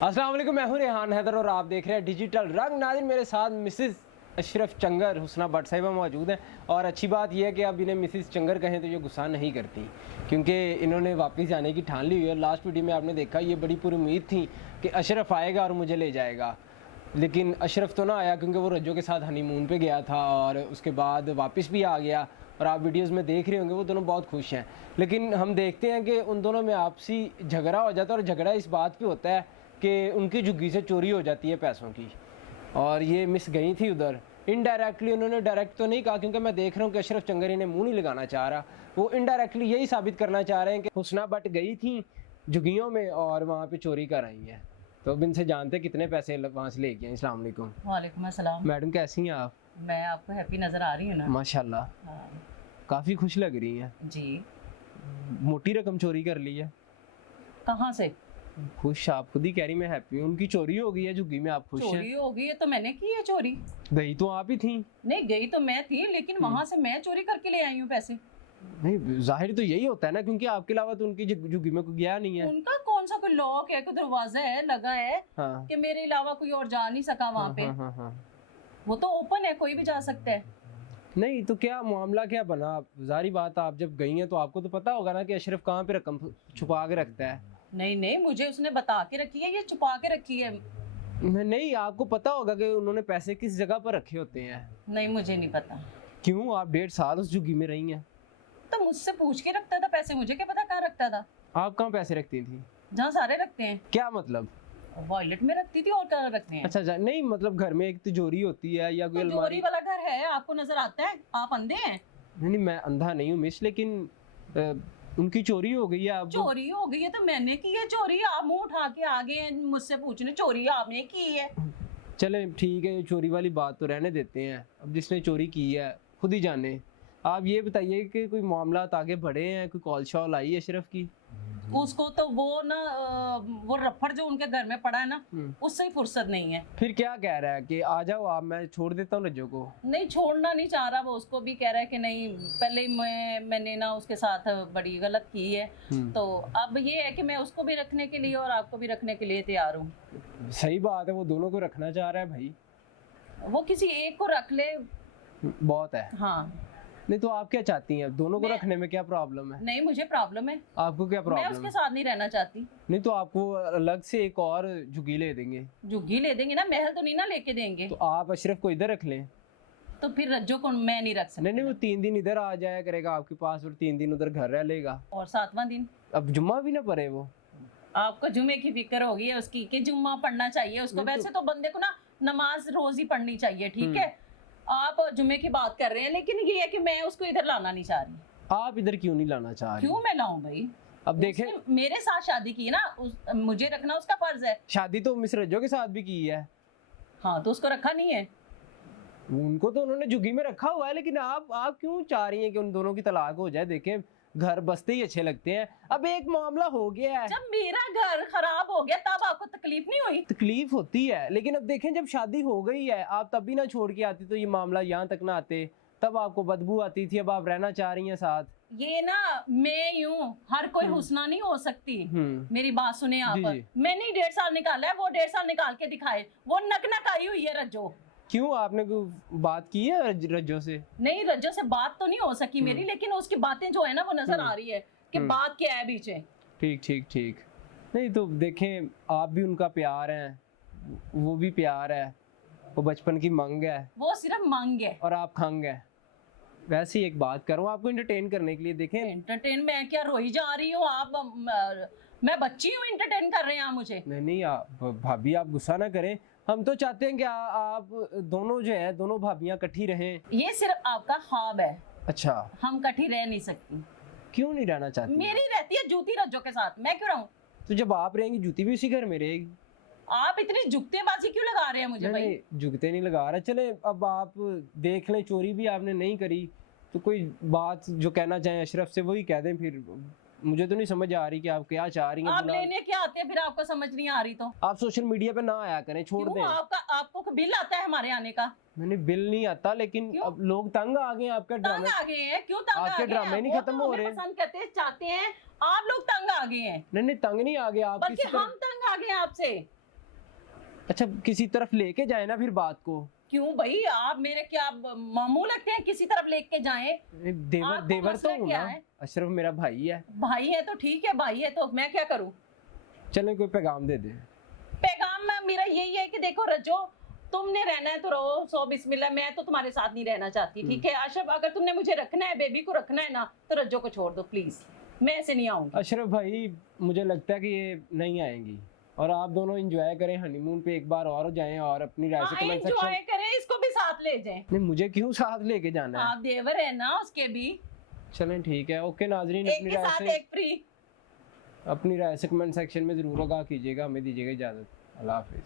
अस्सलाम वालेकुम, मैं हूं रेहान हैदर और आप देख रहे हैं डिजिटल रंग। नाज़रीन, मेरे साथ मिसेस अशरफ चंगर हुस्ना भट्ट साहिबा मौजूद हैं और अच्छी बात यह है कि अब इन्हें मिसेस चंगर कहें तो ये गुस्सा नहीं करती, क्योंकि इन्होंने वापस जाने की ठान ली हुई है। लास्ट वीडियो में आपने देखा, ये बड़ी पूरी उम्मीद थी कि अशरफ आएगा और मुझे ले जाएगा, लेकिन अशरफ तो ना आया क्योंकि वो रज्जो के साथ हनीमून पे गया था और उसके बाद वापस भी आ गया। और आप वीडियोस में देख रहे होंगे वो दोनों बहुत खुश हैं, लेकिन हम देखते हैं कि उन दोनों में आपसी झगड़ा हो जाता है और झगड़ा इस बात पे होता है कि उनकी झुग्गी से चोरी हो जाती है पैसों की। और ये मिस गई थी उधर इनडायरेक्टली, उन्होंने डायरेक्ट तो नहीं कहा क्योंकि मैं देख रहा हूँ कि अशरफ चंगर इन्हें मुंह नहीं लगाना चाह रहा। वो इनडायरेक्टली यही साबित करना चाह रहे हैं कि हुस्ना भट्ट गई थी झुग्गियों में और वहाँ पे चोरी कर आई हैं। तो अब इनसे जानते कितने पैसे वहाँ से लेके आए। अस्सलाम वालेकुम। वालेकुम अस्सलाम। मैडम कैसी हैं आप? मैं आपको हैप्पी नजर आ रही हूँ ना? माशाल्लाह, हाँ। काफ़ी खुश लग रही हैं। जी। मोटी रकम चोरी कर ली है। कहाँ से? खुश आप खुद ही कह रही, मैं हैप्पी हूँ। उनकी चोरी हो गई है झुग्गी में, आप खुश हैं? चोरी हो गई है तो मैंने की है चोरी? गई तो आप ही थी। नहीं, गई तो मैं थी, लेकिन वहां से मैं चोरी करके ले आई हूँ पैसे। नहीं, जाहिर तो यही होता है ना, क्योंकि आपके अलावा तो उनकी झुग्गी में कोई गया नहीं है। उनका कौन सा कोई लॉक है, कोई दरवाजा है लगा है हाँ। कि मेरे अलावा कोई और जा नहीं सका वहाँ पे। हाँ। वो तो ओपन है, कोई भी जा सकता है। नहीं तो क्या मामला क्या बना? जारी बात, आप जब गई हैं तो आपको तो पता होगा ना कि अशरफ कहाँ पे रकम छुपा के रखता है। नहीं, मुझे उसने बता के रखी है, ये छुपा के रखी है। नहीं, आपको पता होगा कि उन्होंने पैसे किस जगह पर रखे होते हैं। नहीं, मुझे नहीं पता। क्यों? आप 1.5 साल उस झुग्गी में रही हैं। तो मुझसे पूछ के रखता था पैसे, मुझे क्या पता कहाँ रखता था। आप कहाँ पैसे रखती थी? जहाँ सारे रखते हैं। क्या मतलब? वॉलेट में रखती थी, और कहाँ रखते हैं? अच्छा, नहीं मतलब घर में एक तिजोरी होती है या कोई अलमारी? तिजोरी वाला घर है, आपको नजर आता है? आप अंधे हैं? नहीं, मैं अंधा नहीं हूँ मिस, लेकिन उनकी चोरी हो गई है। अब चोरी हो गई है तो मैंने की है चोरी? आप मुंह उठा के आ गए हैं मुझसे पूछने चोरी आपने की है। चले ठीक है, चोरी वाली बात तो रहने देते हैं। अब जिसने चोरी की है खुद ही जाने। आप ये बताइए कि कोई मामला आगे बढ़े हैं, कोई कॉल शॉल आई है अशरफ की? उसको तो वो ना वो रफड़ जो उनके घर में पड़ा है ना, उससे ही फुर्सत नहीं है। फिर क्या कह रहा है कि आ जाओ आप, मैं छोड़ देता हूँ रज्जो को? नहीं, छोड़ना नहीं चाह रहा वो। उसको भी कह रहा है कि नहीं, पहले ही मैंने ना उसके साथ बड़ी गलत की है, तो अब ये है कि मैं उसको भी रखने के लिए और आपको भी रखने के लिए तैयार हूँ। सही बात है, वो दोनों को रखना चाह रहा है भाई। वो किसी एक को रख ले बहुत है। हाँ। नहीं तो आप क्या चाहती हैं? दोनों को रखने में क्या प्रॉब्लम है? नहीं, मुझे प्रॉब्लम है। आपको क्या मैं प्रॉब्लम उसके है? साथ नहीं रहना चाहती। नहीं तो आपको अलग से एक और झुग्गी ले देंगे। झुग्गी ले देंगे ना, महल तो नहीं ना लेके देंगे। तो आप अशरफ को इधर रख लें। तो फिर रज्जो को मैं नहीं रख सकती। नहीं, वो 3 दिन इधर आ जाया करेगा आपके पास और 3 दिन उधर घर रह लेगा। और 7वां दिन अब जुम्मा भी ना पड़े वो। आपको जुम्मे की फिक्र होगी है उसकी कि जुम्मा पढ़ना चाहिए उसको। वैसे तो बंदे को ना नमाज रोज ही पढ़नी चाहिए, ठीक है? आप जुम्मे की बात कर रहे हैं, लेकिन ये है कि मैं उसको इधर लाना नहीं चाह रही। आप इधर क्यों नहीं लाना चाह रही? क्यों मैं लाऊं भाई? अब देखें, मेरे साथ शादी की है ना, मुझे रखना उसका फर्ज है। शादी तो मिस रज्जो के साथ भी की है। हाँ, तो उसको रखा नहीं है? उनको तो उन्होंने झुग्गी में रखा हुआ है, लेकिन आप क्यों चाह रही हैं कि उन दोनों की तलाक हो जाए? देखें, घर बसते ही अच्छे लगते हैं। अब एक मामला हो गया है। जब मेरा घर खराब हो गया तब आपको तकलीफ नहीं हुई? तकलीफ होती है, लेकिन अब देखें जब शादी हो गई है, आप तब भी ना छोड़ के आती तो ये मामला यहाँ तक ना आते। तब आपको बदबू आती थी, अब आप रहना चाह रही हैं साथ। ये ना मैं यूं हर कोई हुस्ना नहीं हो सकती। मेरी बात सुने आप। मैंने ही 1.5 साल निकाला है, वो 1.5 साल निकाल के दिखाए। वो नक आई हुई है रज्जो। क्यों, आपने कोई बात की है रज्जो से? नहीं, रज्जो से बात तो नहीं हो सकी मेरी, लेकिन उसकी बातें जो है ना वो नजर आ रही है कि बात क्या है बीच में। ठीक। नहीं तो देखें, आप भी उनका प्यार है, वो भी प्यार है, वो बचपन की मंग है। वो सिर्फ मांग है और आप खंग है। वैसे ही एक बात करूँ आपको एंटरटेन करने के लिए। देखें, एंटरटेन मैं क्या रोई जा रही हूँ? आप मैं बच्ची हूँ, एंटरटेन कर रहे हैं आप मुझे? नहीं भाभी, आप गुस्सा ना करें। हम तो चाहते हैं कि आप दोनों जो है, दोनों भाभियां इकट्ठी रहें। ये सिर्फ आपका ख्वाब है। अच्छा, हम इकट्ठी रह नहीं सकती। क्यों नहीं रहना चाहती? मेरी रहती है जूती रज्जो के साथ, मैं क्यों रहूं? तो जब आप रहेंगी जूती भी उसी घर में रहेगी। आप इतनी जुगतेबाजी क्यों लगा रहे हैं मुझे भाई? नहीं, जुगते नहीं लगा रहे। चले अब आप देख लें, चोरी भी आपने नहीं करी तो कोई बात जो कहना चाहें अशरफ से वही कह दें। फिर मुझे तो नहीं समझ आ रही कि आप क्या चाह रही हैं। आप लेने क्या आते हैं फिर? आपको समझ नहीं आ रही तो आप सोशल मीडिया पे ना आया करें, छोड़ दें। आपको बिल आता है हमारे आने का? मैंने बिल नहीं आता, लेकिन अब लोग तंग आ गए हैं आपका ड्रामा। तंग आ गए हैं? क्यों तंग आ गए? आपके ड्रामे नहीं खत्म हो रहे। पसंद करते चाहते हैं, आप लोग तंग आ गए हैं। नहीं, तंग नहीं आ गए आप, बल्कि हम तंग आ गए आपसे। अच्छा किसी तरफ लेके जाए ना फिर बात को। क्यों भाई, आप मेरे क्या मामू लगते हैं किसी तरफ लेके जाएं? देवर आपको देवर तो मसला हूँ क्या ना, है? अशरफ मेरा भाई है। भाई है तो ठीक है, भाई है तो मैं क्या करूं? चलो कोई पैगाम दे दे। पैगाम में मेरा यही है कि देखो रजो, तुमने रहना है तो रहो, सो बिस्मिल्लाह, मैं तो तुम्हारे साथ नहीं रहना चाहती, ठीक है अशरफ? अगर तुमने मुझे रखना है, बेबी को रखना है ना, तो रज्जो को छोड़ दो प्लीज, मैं ऐसे नहीं आऊंगी। अशरफ भाई मुझे लगता है कि ये नहीं आएंगी, और आप दोनों एंजॉय करें, हनीमून पे एक बार और जाएं और अपनी राय से कमेंट एंजॉय सेक्शन। करें, इसको भी साथ ले जाएं। नहीं मुझे क्यों साथ लेके जाना है? आप देवर है ना उसके भी, चलें ठीक है, ओके नाजरीन, एक के साथ एक फ्री। अपनी राय से कमेंट सेक्शन में जरूर आगाह कीजिएगा। हमें दीजिएगा इजाजत। अल्लाह हाफिज।